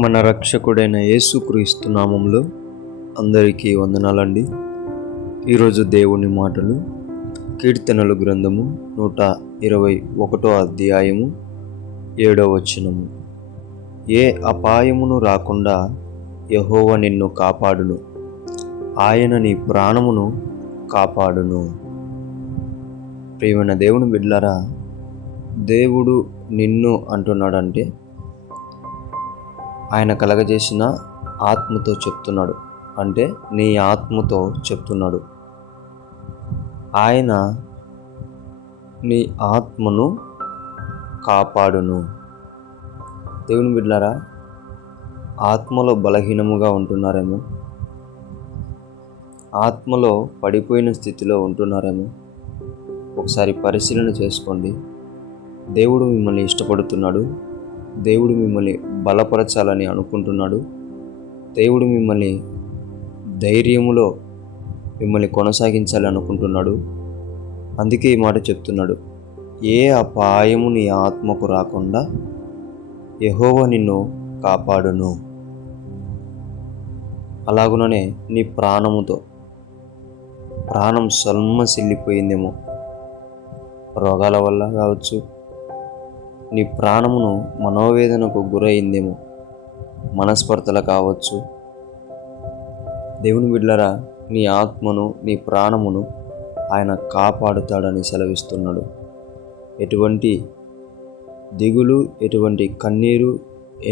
మన రక్షకుడైన యేసుక్రీస్తు నామంలో అందరికీ వందనాలండి. ఈరోజు దేవుని మాటలు కీర్తనలు గ్రంథము 121 అధ్యాయము 7వ వచనము. ఏ అపాయమును రాకుండా యెహోవా నిన్ను కాపాడును, ఆయన నీ ప్రాణమును కాపాడును. ప్రియమైన దేవుని బిడ్డలారా, దేవుడు నిన్ను అంటున్నాడంటే ఆయన కలగజేసిన ఆత్మతో చెప్తున్నాడు. అంటే నీ ఆత్మతో చెప్తున్నాడు. ఆయన నీ ఆత్మను కాపాడును. దేవుని బిడ్డలారా, ఆత్మలో బలహీనముగా ఉంటున్నారేమో, ఆత్మలో పడిపోయిన స్థితిలో ఉంటున్నారేమో. ఒకసారి పరిశీలన చేసుకోండి. దేవుడు మిమ్మల్ని ఇష్టపడుతున్నాడు. దేవుడు మిమ్మల్ని బలపరచాలని అనుకుంటున్నాడు. దేవుడు మిమ్మల్ని ధైర్యములో మిమ్మల్ని కొనసాగించాలని అనుకుంటున్నాడు. అందుకే ఈ మాట చెప్తున్నాడు, ఏ అపాయము నీ ఆత్మకు రాకుండా యెహోవా నిన్ను కాపాడును. అలాగుననే నీ ప్రాణముతో, ప్రాణం సొమ్మసిల్లిపోయిందేమో, రోగాల వల్ల కావచ్చు, నీ ప్రాణమును మనోవేదనకు గురైందేమో, మనస్పర్ధల కావచ్చు. దేవుని బిడ్డలారా, నీ ఆత్మను, నీ ప్రాణమును ఆయన కాపాడుతాడని సెలవిస్తున్నాడు. ఎటువంటి దిగులు, ఎటువంటి కన్నీరు,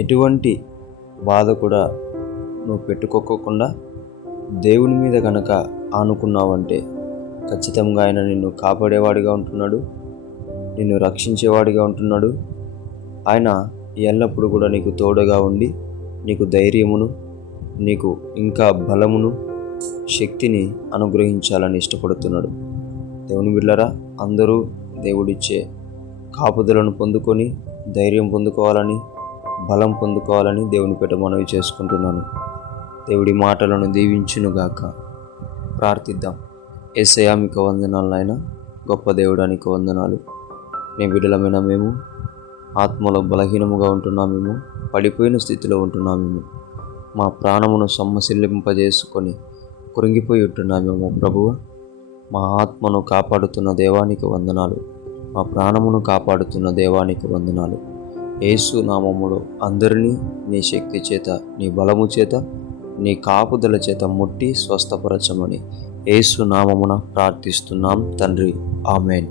ఎటువంటి బాధ కూడా నువ్వు పెట్టుకోకుండా దేవుని మీద కనుక ఆనుకున్నావంటే ఖచ్చితంగా ఆయన నిన్ను కాపాడేవాడిగా ఉంటున్నాడు, నిన్ను రక్షించేవాడిగా ఉంటున్నాడు. ఆయన ఎల్లప్పుడూ కూడా నీకు తోడుగా ఉండి నీకు ధైర్యమును, నీకు ఇంకా బలమును, శక్తిని అనుగ్రహించాలని ఇష్టపడుతున్నాడు. దేవుని బిడ్డలారా, అందరూ దేవుడిచ్చే కాపుదలను పొందుకొని ధైర్యం పొందుకోవాలని, బలం పొందుకోవాలని దేవుని పేట మనవి చేసుకుంటున్నాను. దేవుడి మాటలను దీవించునుగాక. ప్రార్థిద్దాం. యేసయ్యా, మీకు వందనాలు నాయనా. గొప్ప దేవుడానికి వందనాలు. నీ బిడ్డలమైన మేము ఆత్మలో బలహీనముగా ఉంటున్నామేమో, పడిపోయిన స్థితిలో ఉంటున్నామేమో, మా ప్రాణమును సొమ్మసిల్లింపజేసుకొని కృంగిపోయి ఉంటున్నామేమో ప్రభువ, మా ఆత్మను కాపాడుతున్న దేవానికి వందనాలు, మా ప్రాణమును కాపాడుతున్న దేవానికి వందనాలు. యేసు నామములో అందరినీ నీ శక్తి చేత, నీ బలము చేత, నీ కాపుదల చేత ముట్టి స్వస్థపరచమని యేసు నామమున ప్రార్థిస్తున్నాం తండ్రి. ఆమేన్.